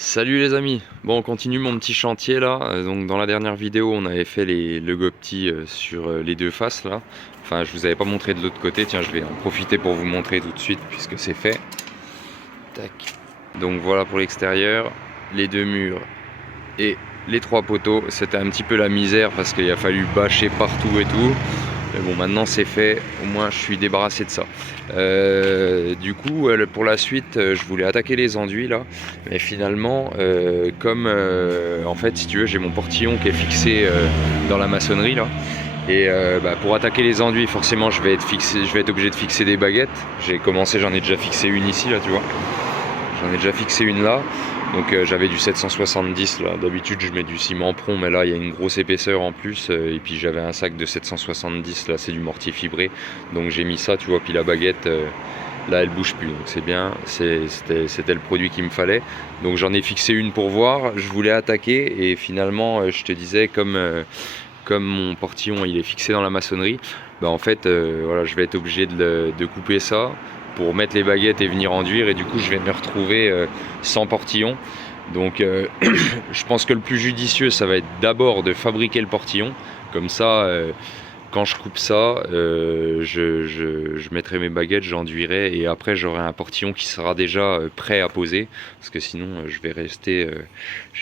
Salut les amis, bon on continue mon petit chantier là. Donc dans la dernière vidéo on avait fait le GoPti sur les deux faces là. Enfin je vous avais pas montré de l'autre côté, tiens je vais en profiter pour vous montrer tout de suite puisque c'est fait. Tac. Donc voilà pour l'extérieur, les deux murs et les trois poteaux. C'était un petit peu la misère parce qu'il a fallu bâcher partout et tout. Mais bon maintenant c'est fait, au moins je suis débarrassé de ça. Du coup pour la suite je voulais attaquer les enduits là. Mais finalement en fait si tu veux j'ai mon portillon qui est fixé dans la maçonnerie là. Et pour attaquer les enduits forcément je vais être obligé de fixer des baguettes. J'ai commencé, j'en ai déjà fixé une ici là tu vois. J'en ai déjà fixé une là. Donc j'avais du 770 là, d'habitude je mets du ciment prompt mais là il y a une grosse épaisseur en plus et puis j'avais un sac de 770 là, c'est du mortier fibré. Donc j'ai mis ça tu vois, puis la baguette là elle bouge plus donc c'est bien, c'était le produit qu'il me fallait. Donc j'en ai fixé une pour voir, je voulais attaquer et finalement je te disais comme mon portillon il est fixé dans la maçonnerie, bah en fait voilà, je vais être obligé de couper ça pour mettre les baguettes et venir enduire, et du coup je vais me retrouver sans portillon. Donc je pense que le plus judicieux ça va être d'abord de fabriquer le portillon, comme ça quand je coupe ça je mettrai mes baguettes, j'enduirai et après j'aurai un portillon qui sera déjà prêt à poser, parce que sinon je vais rester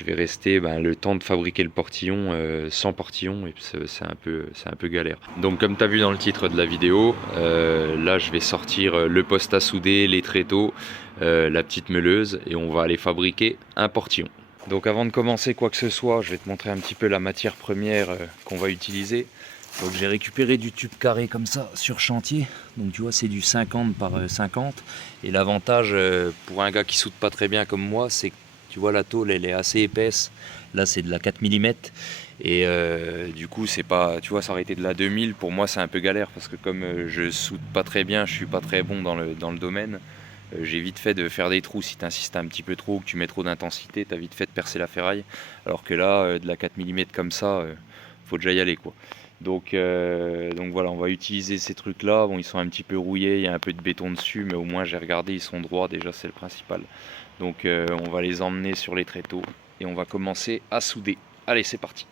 le temps de fabriquer le portillon sans portillon, et c'est un peu galère. Donc comme tu as vu dans le titre de la vidéo, là je vais sortir le poste à souder, les tréteaux, la petite meuleuse, et on va aller fabriquer un portillon. Donc avant de commencer quoi que ce soit, je vais te montrer un petit peu la matière première qu'on va utiliser. Donc j'ai récupéré du tube carré comme ça sur chantier. Donc tu vois c'est du 50 par 50. Et l'avantage pour un gars qui soude pas très bien comme moi, c'est que tu vois la tôle elle est assez épaisse. Là c'est de la 4 mm. Et du coup c'est pas, tu vois, ça aurait été de la 2000. Pour moi c'est un peu galère parce que comme je soude pas très bien, je suis pas très bon dans le domaine. J'ai vite fait de faire des trous. Si tu insistes un petit peu trop ou que tu mets trop d'intensité, tu as vite fait de percer la ferraille. Alors que là, de la 4 mm comme ça, faut déjà y aller quoi. Donc voilà, on va utiliser ces trucs là. Bon, ils sont un petit peu rouillés, il y a un peu de béton dessus, mais au moins j'ai regardé, ils sont droits, déjà c'est le principal. Donc on va les emmener sur les tréteaux et on va commencer à souder. Allez, c'est parti.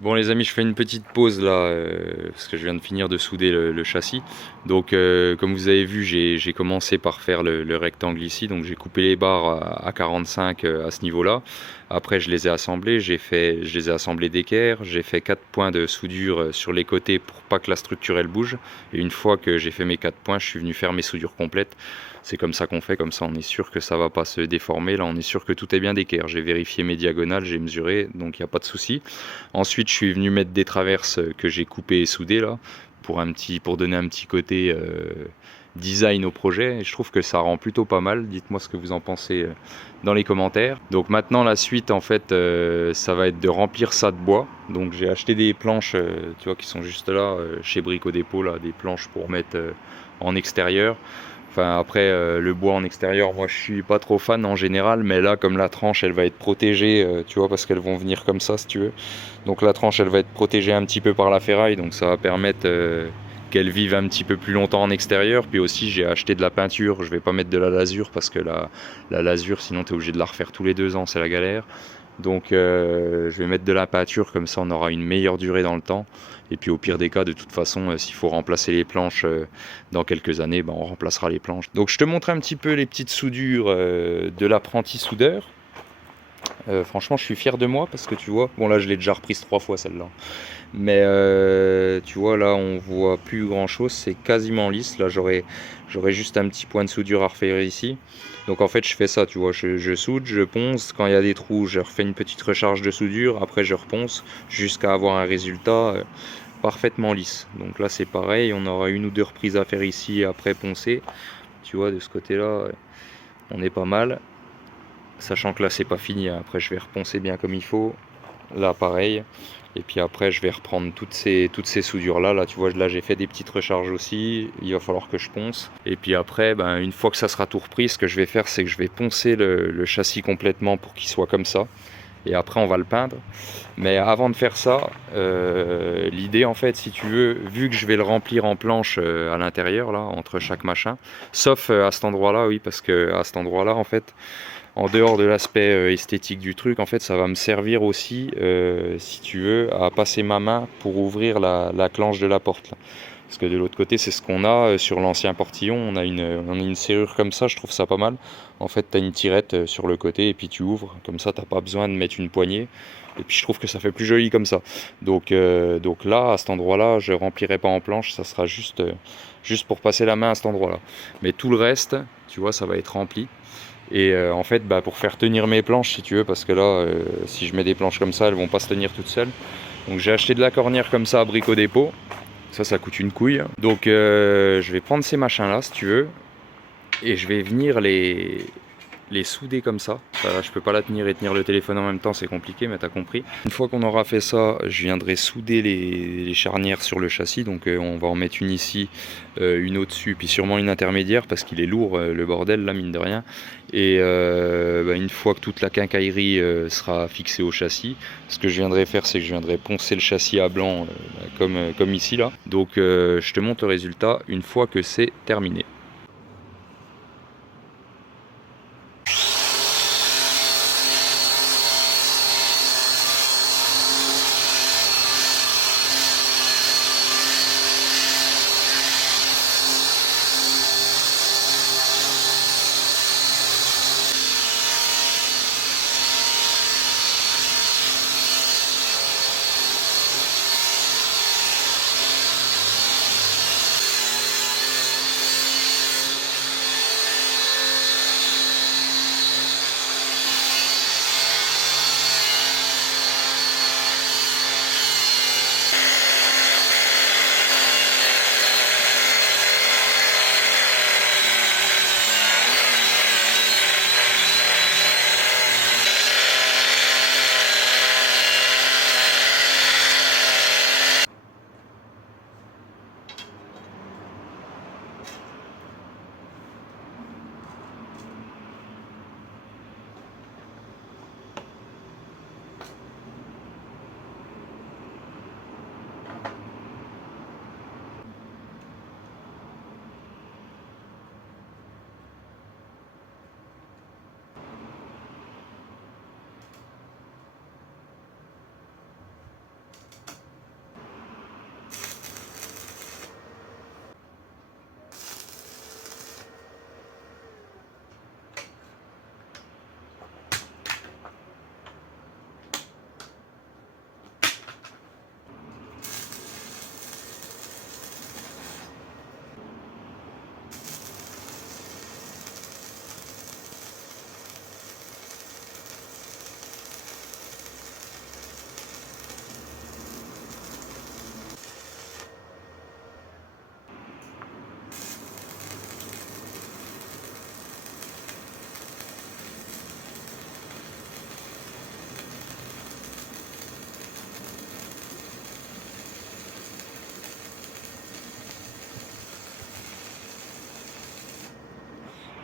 Bon les amis, je fais une petite pause là parce que je viens de finir de souder le châssis. Donc comme vous avez vu, j'ai commencé par faire le rectangle ici. Donc j'ai coupé les barres à 45 à ce niveau-là. Après je les ai assemblées, je les ai assemblées d'équerre. J'ai fait 4 points de soudure sur les côtés pour pas que la structure elle bouge. Et une fois que j'ai fait mes 4 points, je suis venu faire mes soudures complètes. C'est comme ça qu'on fait, comme ça on est sûr que ça va pas se déformer. Là on est sûr que tout est bien d'équerre. J'ai vérifié mes diagonales, j'ai mesuré, donc il n'y a pas de souci. Ensuite je suis venu mettre des traverses que j'ai coupées et soudées là pour donner un petit côté design au projet. Et je trouve que ça rend plutôt pas mal. Dites-moi ce que vous en pensez dans les commentaires. Donc maintenant la suite en fait ça va être de remplir ça de bois. Donc j'ai acheté des planches tu vois qui sont juste là chez Brico Dépôt là, des planches pour mettre en extérieur. Enfin après le bois en extérieur, moi je suis pas trop fan en général, mais là comme la tranche elle va être protégée, tu vois, parce qu'elles vont venir comme ça si tu veux. Donc la tranche elle va être protégée un petit peu par la ferraille, donc ça va permettre qu'elle vive un petit peu plus longtemps en extérieur. Puis aussi j'ai acheté de la peinture, je vais pas mettre de la lasure parce que la lasure sinon tu es obligé de la refaire tous les 2 ans, c'est la galère. Donc je vais mettre de la peinture, comme ça on aura une meilleure durée dans le temps. Et puis au pire des cas, de toute façon, s'il faut remplacer les planches dans quelques années, ben, on remplacera les planches. Donc je te montre un petit peu les petites soudures de l'apprenti soudeur. Franchement je suis fier de moi parce que tu vois, bon là je l'ai déjà reprise 3 fois celle-là. Mais tu vois là on voit plus grand chose, c'est quasiment lisse. Là j'aurais juste un petit point de soudure à refaire ici. Donc en fait je fais ça, tu vois, je soude, je ponce, quand il y a des trous je refais une petite recharge de soudure, après je reponce jusqu'à avoir un résultat parfaitement lisse. Donc là c'est pareil, on aura 1 ou 2 reprises à faire ici après poncer. Tu vois, de ce côté là on est pas mal. Sachant que là c'est pas fini, après je vais reponcer bien comme il faut. Là pareil. Et puis après je vais reprendre toutes ces soudures là tu vois, là j'ai fait des petites recharges aussi, il va falloir que je ponce. Et puis après ben, une fois que ça sera tout repris, ce que je vais faire c'est que je vais poncer le châssis complètement pour qu'il soit comme ça. Et après on va le peindre. Mais avant de faire ça, l'idée en fait si tu veux, vu que je vais le remplir en planche à l'intérieur là, entre chaque machin, sauf à cet endroit là, oui, parce que à cet endroit là en fait, en dehors de l'aspect esthétique du truc, en fait, ça va me servir aussi, si tu veux, à passer ma main pour ouvrir la clenche de la porte. Là. Parce que de l'autre côté, c'est ce qu'on a sur l'ancien portillon. On a une serrure comme ça, je trouve ça pas mal. En fait, tu as une tirette sur le côté et puis tu ouvres. Comme ça, tu n'as pas besoin de mettre une poignée. Et puis je trouve que ça fait plus joli comme ça. Donc là, à cet endroit-là, je remplirai pas en planche. Ça sera juste pour passer la main à cet endroit-là. Mais tout le reste, tu vois, ça va être rempli. Et en fait bah, pour faire tenir mes planches si tu veux, parce que là si je mets des planches comme ça elles vont pas se tenir toutes seules, donc j'ai acheté de la cornière comme ça à Brico Dépôt, ça coûte une couille. Donc je vais prendre ces machins là si tu veux et je vais venir les souder comme ça. Je peux pas la tenir et tenir le téléphone en même temps, c'est compliqué, mais t'as compris. Une fois qu'on aura fait ça, je viendrai souder les charnières sur le châssis. Donc on va en mettre une ici, une au-dessus, puis sûrement une intermédiaire parce qu'il est lourd le bordel là, mine de rien. Et une fois que toute la quincaillerie sera fixée au châssis, ce que je viendrai faire, c'est que je viendrai poncer le châssis à blanc comme ici là. Donc je te montre le résultat une fois que c'est terminé.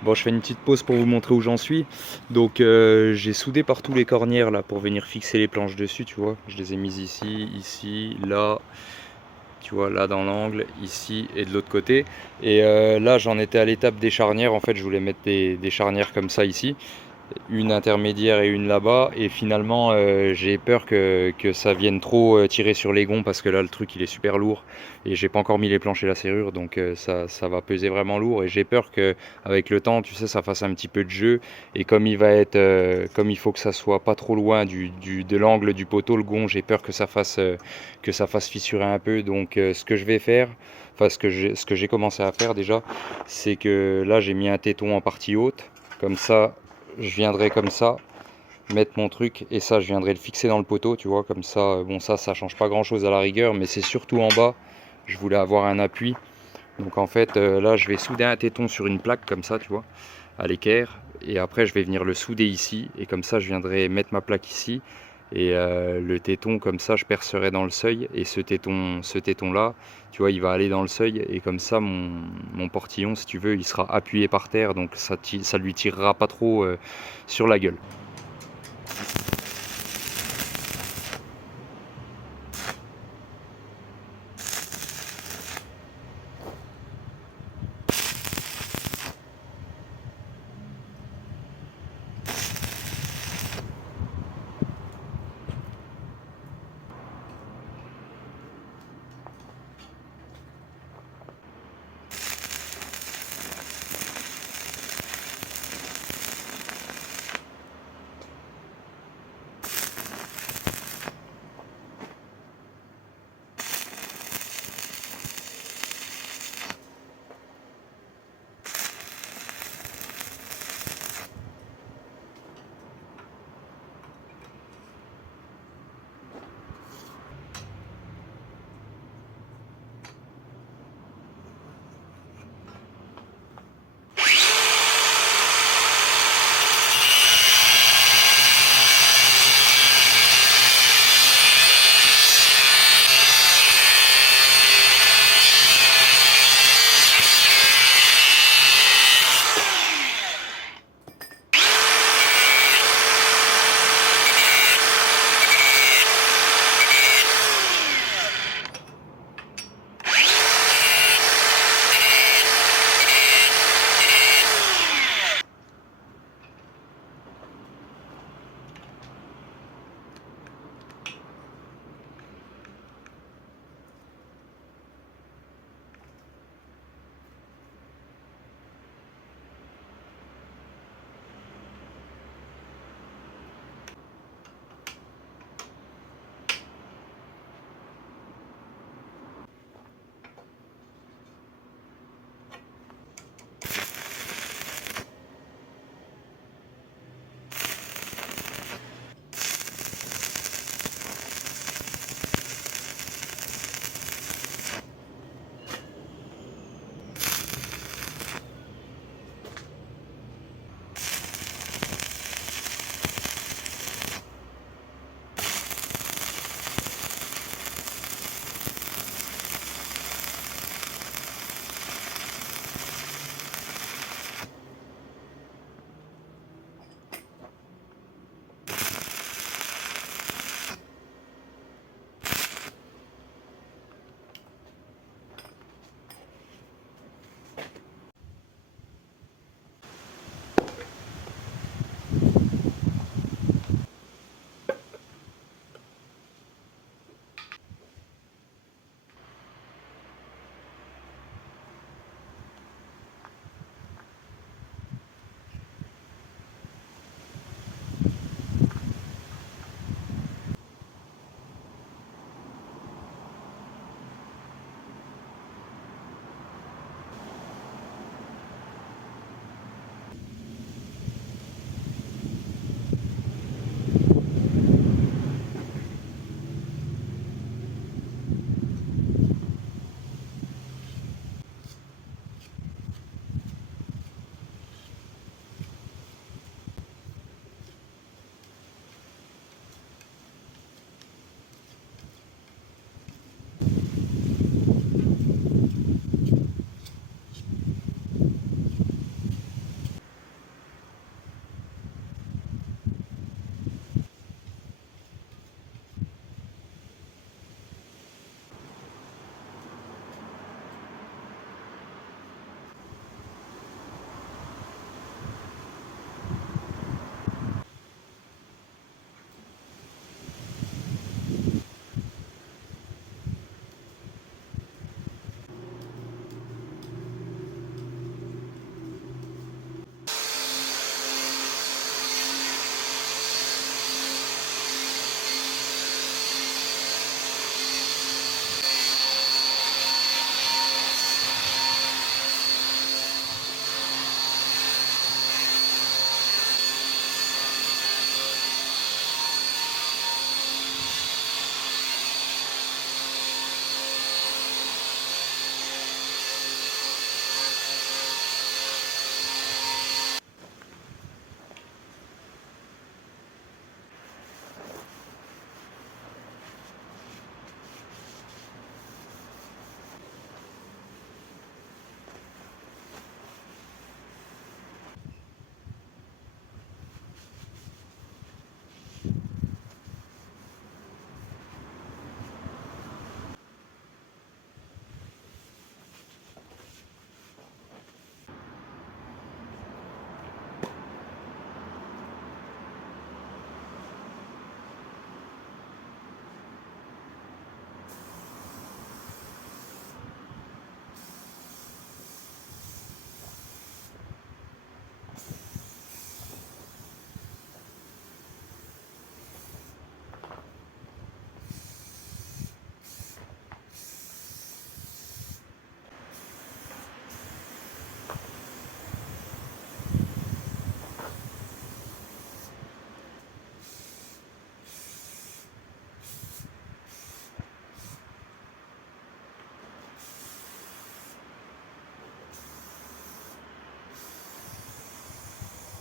Bon, je fais une petite pause pour vous montrer où j'en suis. Donc j'ai soudé partout les cornières là pour venir fixer les planches dessus, tu vois. Je les ai mises ici, ici, là, tu vois, là dans l'angle, ici et de l'autre côté. Et là j'en étais à l'étape des charnières. En fait, je voulais mettre des charnières comme ça ici, une intermédiaire et une là-bas, et finalement j'ai peur que ça vienne trop tirer sur les gonds, parce que là le truc il est super lourd et j'ai pas encore mis les planches et la serrure, donc ça va peser vraiment lourd, et j'ai peur que avec le temps, tu sais, ça fasse un petit peu de jeu, et comme il va être comme il faut que ça soit pas trop loin de l'angle du poteau, le gond, j'ai peur que ça fasse fissurer un peu. Donc ce que je vais faire, enfin ce que j'ai commencé à faire déjà, c'est que là j'ai mis un téton en partie haute, comme ça je viendrai comme ça mettre mon truc, et ça je viendrai le fixer dans le poteau, tu vois, comme ça. Bon, ça change pas grand chose à la rigueur, mais c'est surtout en bas, je voulais avoir un appui. Donc en fait là je vais souder un téton sur une plaque comme ça, tu vois, à l'équerre, et après je vais venir le souder ici, et comme ça je viendrai mettre ma plaque ici, et le téton comme ça je percerai dans le seuil, et ce téton là, tu vois, il va aller dans le seuil, et comme ça mon portillon, si tu veux, il sera appuyé par terre, donc ça lui tirera pas trop sur la gueule.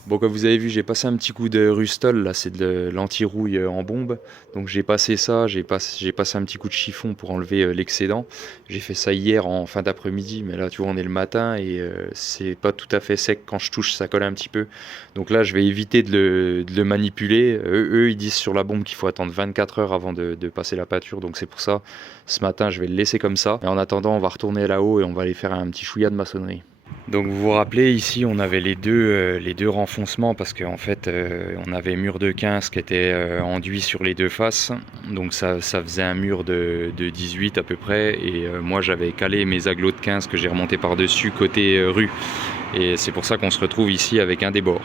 Bon, comme vous avez vu, j'ai passé un petit coup de Rustol, là c'est de l'anti-rouille en bombe. Donc j'ai passé ça, j'ai passé un petit coup de chiffon pour enlever l'excédent. J'ai fait ça hier en fin d'après-midi, mais là tu vois on est le matin et c'est pas tout à fait sec. Quand je touche ça colle un petit peu. Donc là je vais éviter de le manipuler. Eux ils disent sur la bombe qu'il faut attendre 24 heures avant de passer la peinture. Donc c'est pour ça, ce matin je vais le laisser comme ça. Et en attendant on va retourner là-haut et on va aller faire un petit chouïa de maçonnerie. Donc vous vous rappelez, ici on avait les deux renfoncements parce qu'en fait on avait mur de 15 qui était enduit sur les deux faces. Donc ça faisait un mur de 18 à peu près. Et moi j'avais calé mes agglos de 15 que j'ai remonté par-dessus côté rue. Et c'est pour ça qu'on se retrouve ici avec un débord.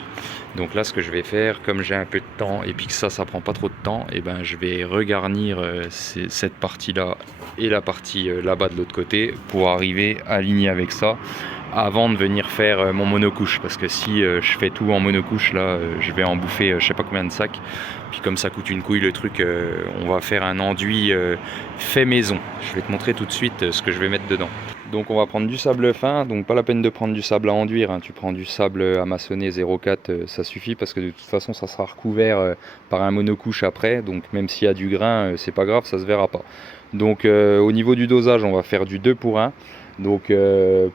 Donc là ce que je vais faire, comme j'ai un peu de temps et puis que ça prend pas trop de temps, et ben je vais regarnir cette partie là et la partie là-bas de l'autre côté pour arriver à aligner avec ça avant de venir faire mon monocouche, parce que si je fais tout en monocouche là je vais en bouffer je sais pas combien de sacs, puis comme ça coûte une couille le truc, on va faire un enduit fait maison. Je vais te montrer tout de suite ce que je vais mettre dedans. Donc on va prendre du sable fin, donc pas la peine de prendre du sable à enduire, hein. Tu prends du sable à maçonner 0,4, ça suffit parce que de toute façon ça sera recouvert par un monocouche après, donc même s'il y a du grain, c'est pas grave, ça se verra pas. Donc au niveau du dosage, on va faire du 2 pour 1. Donc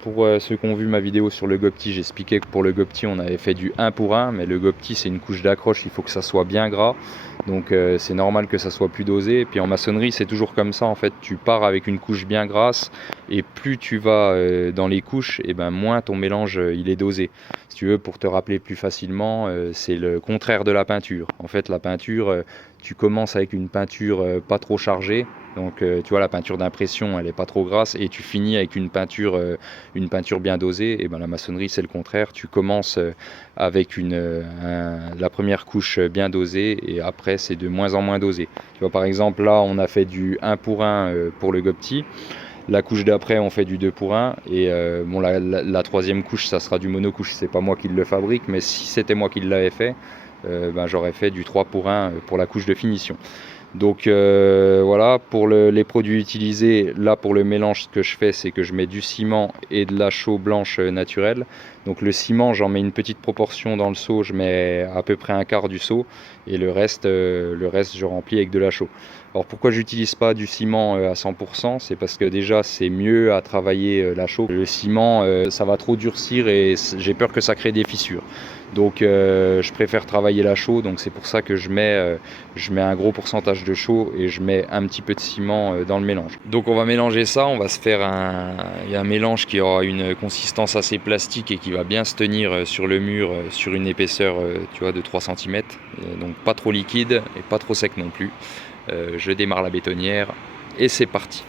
pour ceux qui ont vu ma vidéo sur le Gopti, j'expliquais que pour le Gopti on avait fait du 1 pour 1, mais le Gopti c'est une couche d'accroche, il faut que ça soit bien gras, donc c'est normal que ça soit plus dosé. Et puis en maçonnerie c'est toujours comme ça en fait, tu pars avec une couche bien grasse et plus tu vas dans les couches, et ben moins ton mélange il est dosé. Si tu veux, pour te rappeler plus facilement, c'est le contraire de la peinture. En fait la peinture, tu commences avec une peinture pas trop chargée. Donc tu vois, la peinture d'impression elle est pas trop grasse, et tu finis avec une peinture bien dosée. Et ben la maçonnerie c'est le contraire, tu commences avec la première couche bien dosée et après c'est de moins en moins dosé. Tu vois, par exemple là on a fait du 1 pour 1 pour le Gopti. La couche d'après on fait du 2 pour 1 et bon, la troisième couche ça sera du monocouche. C'est pas moi qui le fabrique, mais si c'était moi qui l'avais fait, ben, j'aurais fait du 3 pour 1 pour la couche de finition. Donc voilà, pour les produits utilisés, là pour le mélange, ce que je fais c'est que je mets du ciment et de la chaux blanche naturelle. Donc le ciment, j'en mets une petite proportion dans le seau, je mets à peu près un quart du seau, et le reste je remplis avec de la chaux. Alors pourquoi j'utilise pas du ciment à 100%, c'est parce que déjà c'est mieux à travailler la chaux. Le ciment ça va trop durcir et j'ai peur que ça crée des fissures. Donc je préfère travailler la chaux, donc c'est pour ça que je mets un gros pourcentage de chaux et je mets un petit peu de ciment dans le mélange. Donc on va mélanger ça, on va se faire un mélange qui aura une consistance assez plastique et qui va bien se tenir sur le mur sur une épaisseur tu vois, de 3 cm, donc pas trop liquide et pas trop sec non plus. Je démarre la bétonnière et c'est parti.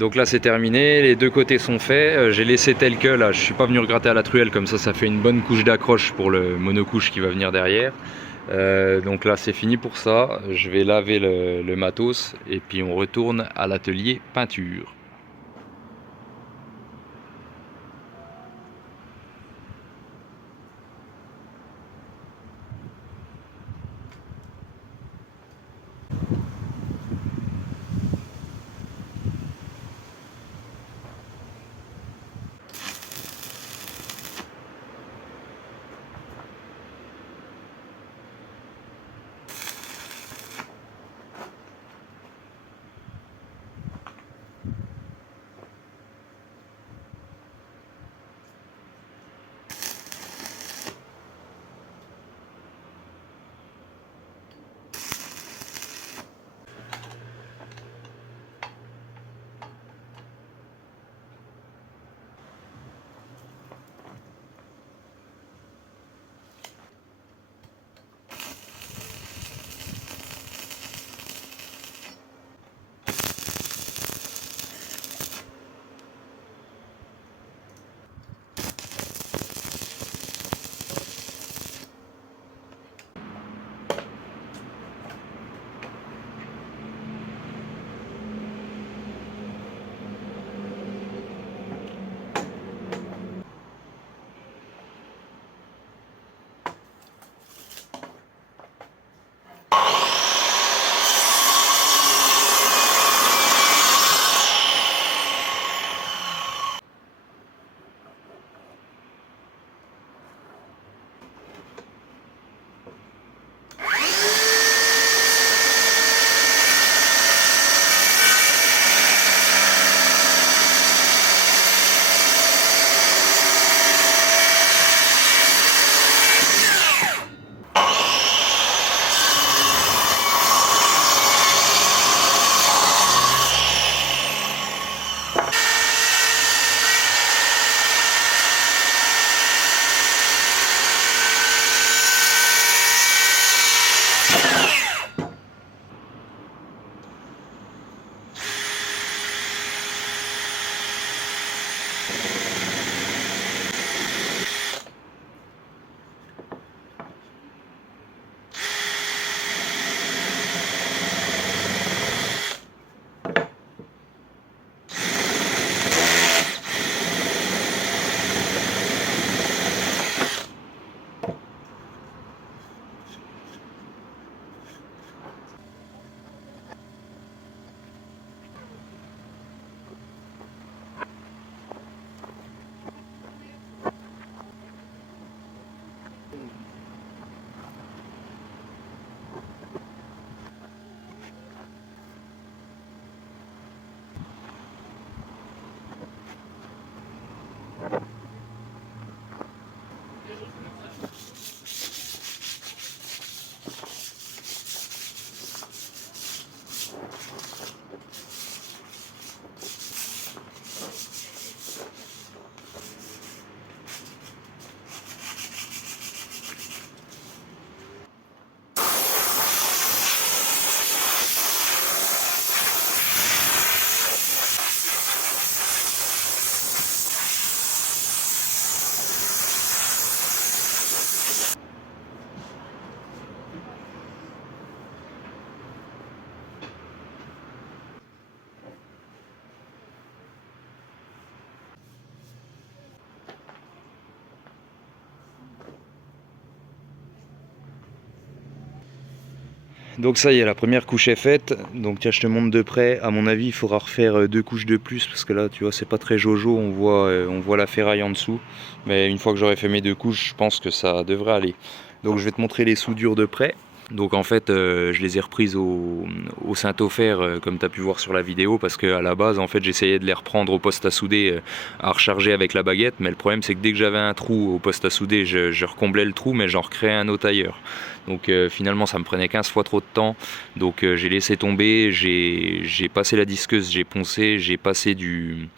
Donc là c'est terminé, les deux côtés sont faits, j'ai laissé tel que là, je suis pas venu regratter à la truelle, comme ça fait une bonne couche d'accroche pour le monocouche qui va venir derrière. Donc là c'est fini pour ça, je vais laver le matos et puis on retourne à l'atelier peinture. Donc ça y est, la première couche est faite. Donc tiens, je te montre de près. À mon avis, il faudra refaire deux couches de plus parce que là, tu vois, c'est pas très jojo. On voit la ferraille en dessous. Mais une fois que j'aurai fait mes deux couches, je pense que ça devrait aller. Donc je vais te montrer les soudures de près. Donc en fait, je les ai reprises au Saint-Ofer, comme tu as pu voir sur la vidéo, parce qu'à la base, en fait, j'essayais de les reprendre au poste à souder, à recharger avec la baguette. Mais le problème, c'est que dès que j'avais un trou au poste à souder, je recomblais le trou, mais j'en recréais un autre ailleurs. Donc finalement, ça me prenait 15 fois trop de temps. Donc j'ai laissé tomber, j'ai passé la disqueuse, j'ai poncé, j'ai passé du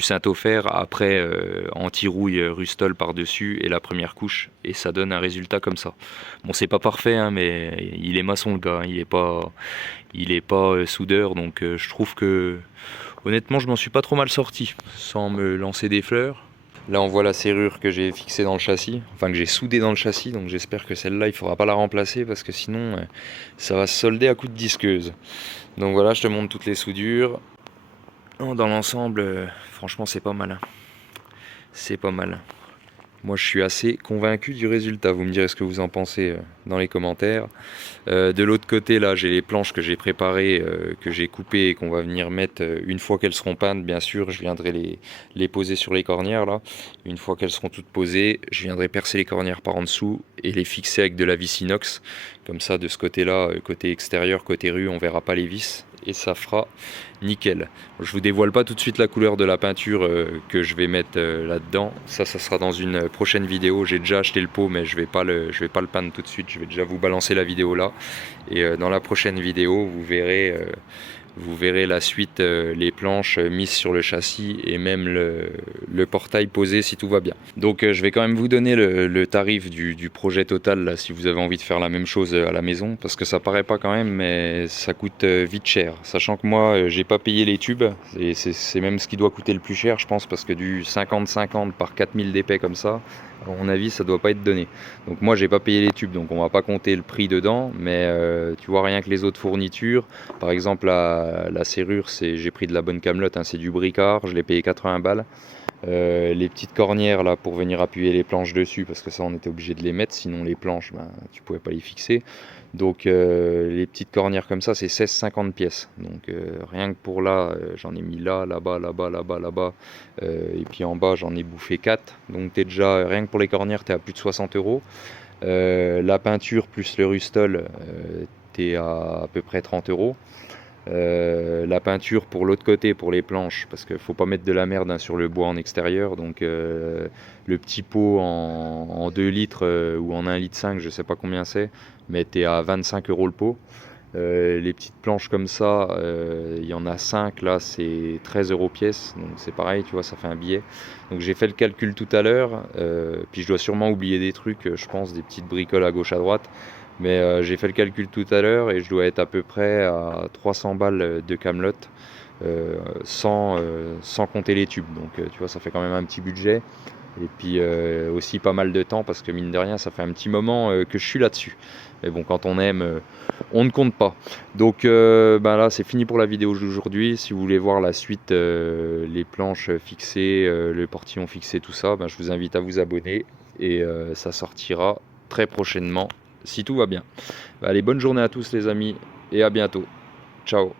Saint-Ofer, après anti-rouille Rustol par-dessus et la première couche. Et ça donne un résultat comme ça. Bon, c'est pas parfait, hein, mais il est maçon le gars, hein, il est pas soudeur, donc je trouve que Honnêtement, je m'en suis pas trop mal sorti, sans me lancer des fleurs. Là, on voit la serrure que j'ai fixée dans le châssis, enfin que j'ai soudée dans le châssis, donc j'espère que celle-là, il faudra pas la remplacer parce que sinon, ça va se solder à coups de disqueuse. Donc voilà, je te montre toutes les soudures. Dans l'ensemble, franchement, c'est pas mal, hein. C'est pas mal. Moi, je suis assez convaincu du résultat. Vous me direz ce que vous en pensez dans les commentaires. De l'autre côté, là, j'ai les planches que j'ai préparées, que j'ai coupées et qu'on va venir mettre une fois qu'elles seront peintes. Bien sûr, je viendrai les poser sur les cornières, là. Une fois qu'elles seront toutes posées, je viendrai percer les cornières par en dessous et les fixer avec de la vis inox. Comme ça, de ce côté-là, côté extérieur, côté rue, on verra pas les vis. Et ça fera nickel. Je vous dévoile pas tout de suite la couleur de la peinture que je vais mettre là-dedans. Ça sera dans une prochaine vidéo. J'ai déjà acheté le pot, mais je vais pas le peindre tout de suite. Je vais déjà vous balancer la vidéo là. Et dans la prochaine vidéo, vous verrez la suite, les planches mises sur le châssis et même le portail posé si tout va bien. Donc je vais quand même vous donner le tarif du projet total là, si vous avez envie de faire la même chose à la maison, parce que ça paraît pas quand même, mais ça coûte vite cher. Sachant que moi j'ai pas payé les tubes, et c'est même ce qui doit coûter le plus cher je pense, parce que du 50-50 par 4000 d'épais comme ça, à mon avis ça doit pas être donné. Donc moi j'ai pas payé les tubes, donc on va pas compter le prix dedans, mais tu vois, rien que les autres fournitures, par exemple la serrure, j'ai pris de la bonne camelote, hein, c'est du bricard, je l'ai payé 80 balles. Les petites cornières là pour venir appuyer les planches dessus, parce que ça on était obligé de les mettre, sinon les planches tu pouvais pas les fixer. Donc les petites cornières comme ça c'est 16,50 pièces. Donc rien que pour là, j'en ai mis là, là-bas, là-bas, là-bas, là-bas, et puis en bas j'en ai bouffé 4. Donc t'es déjà, rien que pour les cornières t'es à plus de 60 euros. La peinture plus le rustol, t'es à peu près 30 euros. La peinture pour l'autre côté, pour les planches, parce qu'il faut pas mettre de la merde, hein, sur le bois en extérieur. Donc le petit pot en 2 litres ou en 1,5 litre, je sais pas combien c'est, mais t'es à 25 euros le pot. Les petites planches comme ça, il y en a 5 là, c'est 13 euros pièce, donc c'est pareil, tu vois, ça fait un billet. Donc j'ai fait le calcul tout à l'heure, puis je dois sûrement oublier des trucs, je pense, des petites bricoles à gauche à droite. Mais j'ai fait le calcul tout à l'heure et je dois être à peu près à 300 balles de camelote, sans compter les tubes. Donc tu vois, ça fait quand même un petit budget. Et puis aussi pas mal de temps, parce que mine de rien, ça fait un petit moment que je suis là-dessus. Mais bon, quand on aime, on ne compte pas. Donc là, c'est fini pour la vidéo d'aujourd'hui. Si vous voulez voir la suite, les planches fixées, le portillon fixé, tout ça, je vous invite à vous abonner. Et ça sortira très prochainement, si tout va bien. Allez, bonne journée à tous les amis, et à bientôt. Ciao.